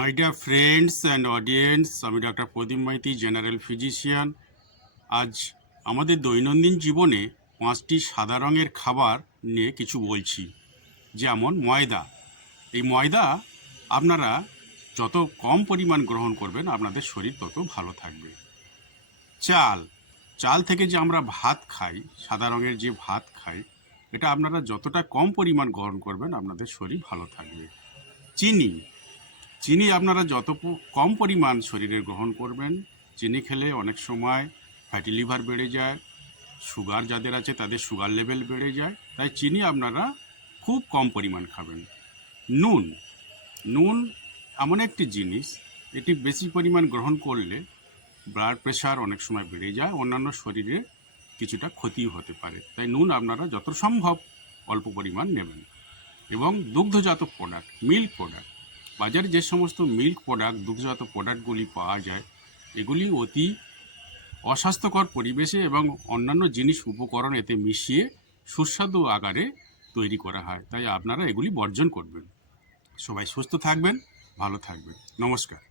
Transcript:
My dear friends and audience, আমি doctor প্রদীপ Maiti, general physician. আজ আমাদের দৈনন্দিন জীবনে 5টি সাদা রঙের খাবার নিয়ে কিছু বলছি। যেমন ময়দা। এই ময়দা আপনারা যত কম পরিমাণ গ্রহণ করবেন আপনাদের শরীর তত ভালো থাকবে। চাল। চাল থেকে যে আমরা ভাত খাই, সাদা রঙের যে ভাত খাই, এটা আপনারা যতটা কম পরিমাণ গ্রহণ করবেন আপনাদের শরীর ভালো থাকবে। চিনি। চিনি আপনারা যত কম পরিমাণ শরীরে গ্রহণ করবেন। চিনি খেলে অনেক সময় ফ্যাটি লিভার বেড়ে যায়, সুগার যাদের আছে তাদের সুগার লেভেল বেড়ে যায়, তাই চিনি আপনারা খুব কম পরিমাণ খাবেন। নুন। নুন এমন একটি জিনিস, এটি বেশি পরিমাণ গ্রহণ করলে ব্লাড প্রেশার অনেক সময় বেড়ে যায়, অন্যান্য শরীরে কিছুটা ক্ষতিও হতে পারে, তাই নুন আপনারা যত সম্ভব অল্প পরিমাণ নেবেন। এবং দুগ্ধজাত প্রোডাক্ট, মিল্ক প্রোডাক্ট, বাজারে যে সমস্ত মিল্ক প্রোডাক্ট, দুগ্ধজাত প্রোডাক্টগুলি পাওয়া যায়, এগুলি অতি অস্বাস্থ্যকর পরিবেশে এবং অন্যান্য জিনিস উপকরণ এতে মিশিয়ে সুস্বাদু আকারে তৈরি করা হয়, তাই আপনারা এগুলি বর্জন করবেন। সবাই সুস্থ থাকবেন, ভালো থাকবেন। নমস্কার।